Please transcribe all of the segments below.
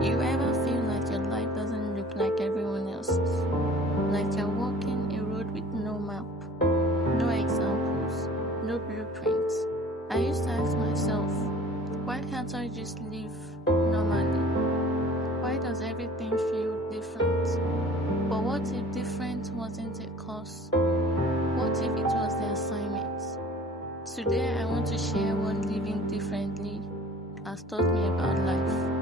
You ever feel like your life doesn't look like everyone else's? Like you're walking a road with no map, no examples, no blueprints. I used to ask myself, why can't I just live normally? Why does everything feel different? But what if different wasn't a course? What if it was the assignment? Today I want to share what living differently has taught me about life.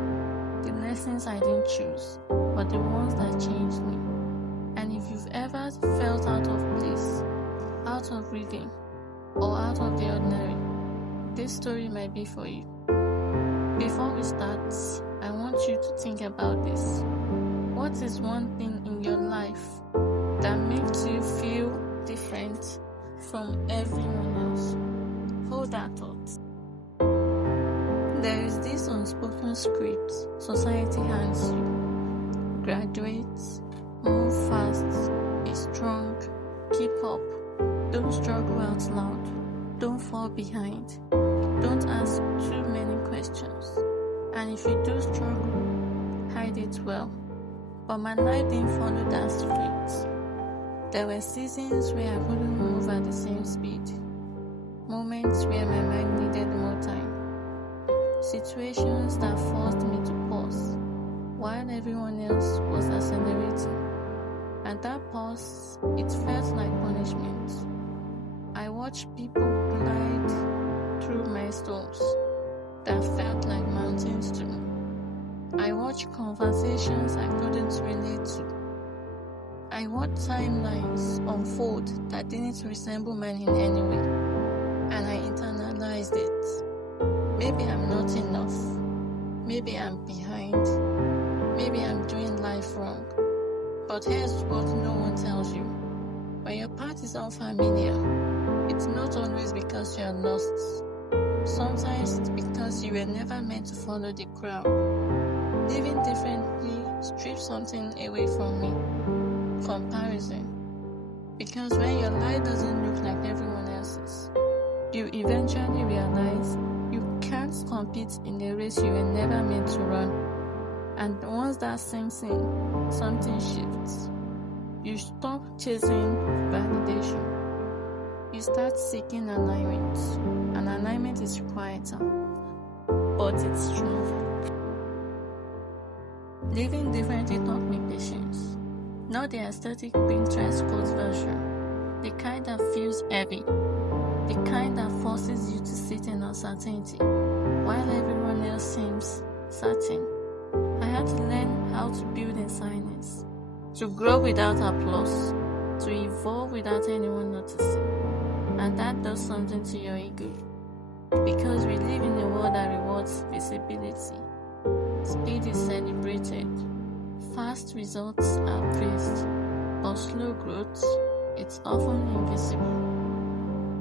The lessons I didn't choose, but the ones that changed me. And if you've ever felt out of place, out of rhythm, or out of the ordinary, this story might be for you. Before we start, I want you to think about this. What is one thing in your life that makes you feel different from everyone else? Hold that thought. There is this unspoken script society hands you. Graduate, move fast, be strong, keep up, don't struggle out loud, don't fall behind, don't ask too many questions, and if you do struggle, hide it well. But my life didn't follow that script. There were seasons where I couldn't move at the same speed, moments where my mind needed more time, situations that forced me to pause while everyone else was accelerating. At that pause, it felt like punishment. I watched people glide through milestones that felt like mountains to me. I watched conversations I couldn't relate to. I watched timelines unfold that didn't resemble mine in any way, and I internalized it. Maybe I'm not enough. Maybe I'm behind. Maybe I'm doing life wrong. But here's what no one tells you. When your path is unfamiliar, it's not always because you're lost. Sometimes it's because you were never meant to follow the crowd. Living differently strips something away from me. Comparison. Because when your life doesn't look like everyone else's, you eventually realize you can't compete in a race you were never meant to run. And once that sinks in, something shifts. You stop chasing validation. You start seeking alignment. And alignment is quieter, but it's stronger. Living differently taught me patience. Not the aesthetic Pinterest quote version. The kind that feels heavy. The kind that forces you to sit in uncertainty while everyone else seems certain. I had to learn how to build in silence, to grow without applause, to evolve without anyone noticing. And that does something to your ego. Because we live in a world that rewards visibility. Speed is celebrated. Fast results are praised. But slow growth, it's often invisible.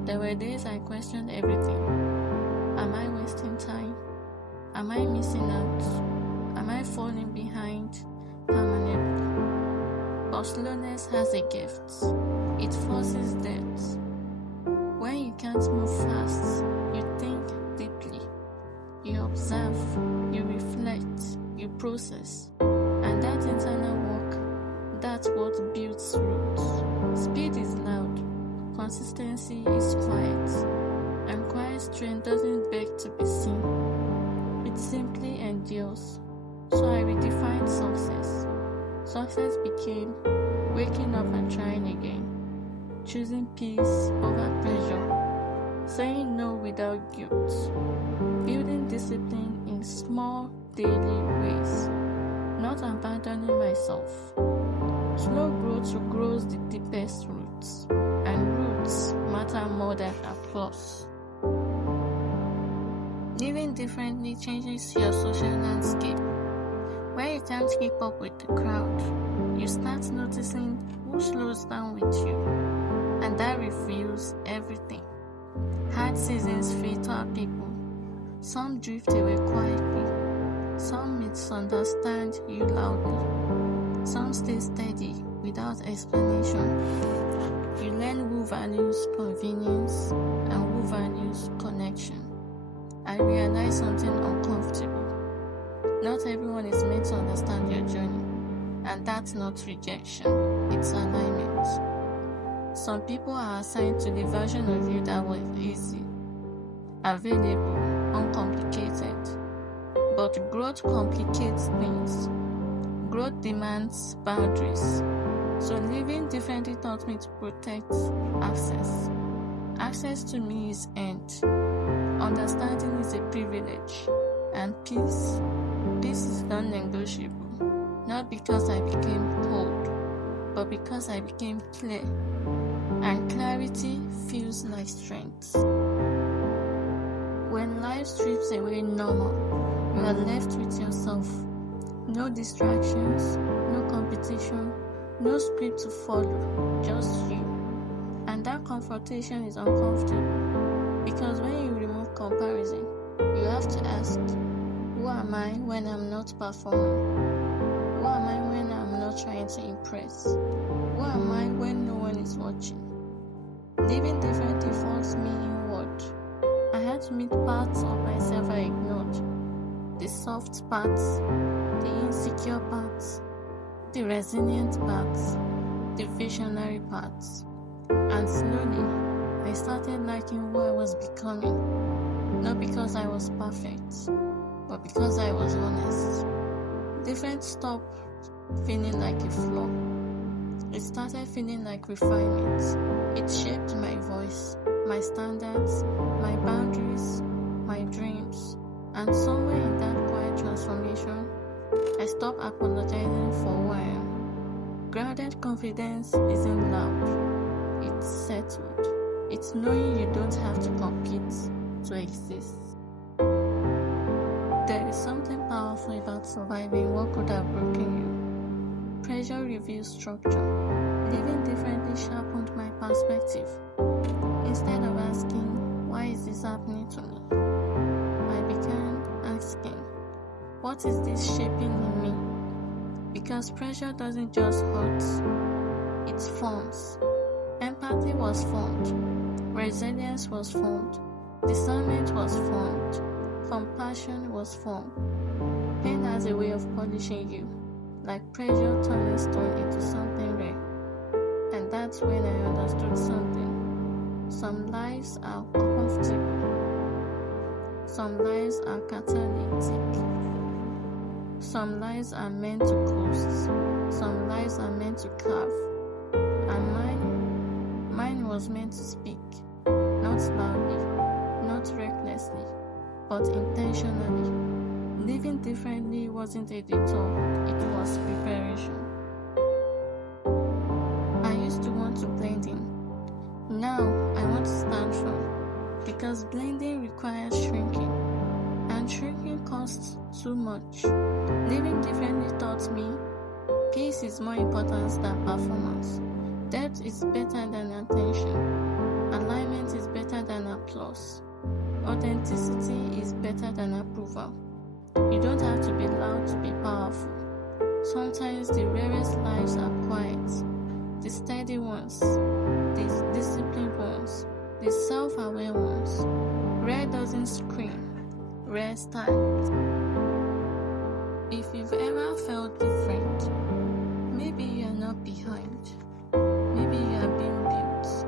There were days I questioned everything. Am I wasting time? Am I missing out? Am I falling behind permanently? But slowness has a gift. It forces depth. When you can't move fast, you think deeply. You observe, you reflect, you process. And that internal work, that's what builds roots. Speed is loud. Consistency is quiet, and quiet strength doesn't beg to be seen. It simply endures. So I redefined success. Success became waking up and trying again, choosing peace over pressure, saying no without guilt, building discipline in small daily ways, not abandoning myself. Slow growth grows the deepest roots. And roots matter more than applause. Living differently changes your social landscape. When you can't keep up with the crowd, you start noticing who slows down with you, and that reveals everything. Hard seasons filter people. Some drift away quietly. Some misunderstand you loudly. Some stay steady without explanation. You learn who values convenience and who values connection. I realized something uncomfortable. Not everyone is meant to understand your journey, and that's not rejection, it's alignment. Some people are assigned to the version of you that was easy, available, uncomplicated. But growth complicates things. Growth demands boundaries. So living differently taught me to protect access. Access to me is earned. Understanding is a privilege. And peace is non-negotiable. Not because I became cold, but because I became clear. And clarity feels like strength. When life strips away normal, you are left with yourself. No distractions, no competition, no script to follow, just you. And that confrontation is uncomfortable because when you remove comparison, you have to ask, who am I when I'm not performing? Who am I when I'm not trying to impress? Who am I when no one is watching? Living differently forced me inward. I had to meet parts of myself I ignored. The soft parts, the insecure parts, the resilient parts, the visionary parts. And slowly, I started liking who I was becoming. Not because I was perfect, but because I was honest. Different stopped feeling like a flaw. It started feeling like refinement. It shaped my voice, my standards, my boundaries, my dreams. And somewhere in that quiet transformation, I stopped apologizing for who I am. Grounded confidence isn't loud. It's settled. It's knowing you don't have to compete to exist. There is something powerful about surviving what could have broken you. Pressure reveals structure. Living differently sharpened my perspective. Instead of asking, why is this happening to me? I began asking, what is this shaping in me? Because pressure doesn't just hurt, it forms. Empathy was formed, resilience was formed, discernment was formed, compassion was formed. Pain has a way of polishing you, like pressure turning stone into something rare. And that's when I understood something. Some lives are comfortable. Some lives are catalytic. Some lives are meant to coast. Some lives are meant to carve. And mine was meant to speak. Not loudly, not recklessly, but intentionally. Living differently wasn't a detour, it was preparation. I used to want to blend in. Now I want to stand firm, because blending requires shrinking, and shrinking costs too much. Living differently taught me peace is more important than performance. Depth is better than attention. Alignment is better than applause. Authenticity is better than approval. You don't have to be loud to be powerful. Sometimes the rarest lives are quiet. The steady ones, the disciplined ones, the self-aware ones. Rare doesn't scream, rare stands. If you've ever felt different, maybe you're not behind. Maybe you are being built.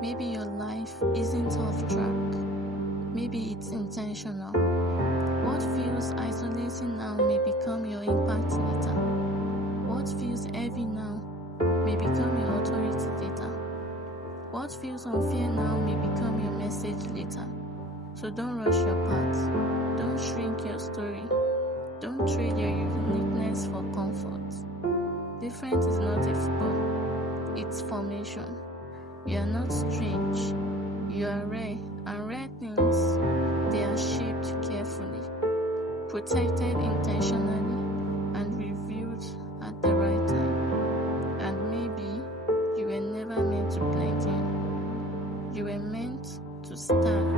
Maybe your life isn't off track. Maybe it's intentional. What feels isolating now may become your impact later. What feels heavy now may become your authority later. What feels unfair now may become your message later. So don't rush your path. Don't shrink your story. Don't trade your uniqueness for comfort. Different is not a flaw. It's formation. You are not strange. You are rare, and rare things, they are shaped carefully, protected intentionally, and revealed at the right time. And maybe you were never meant to blend in. You were meant to stand.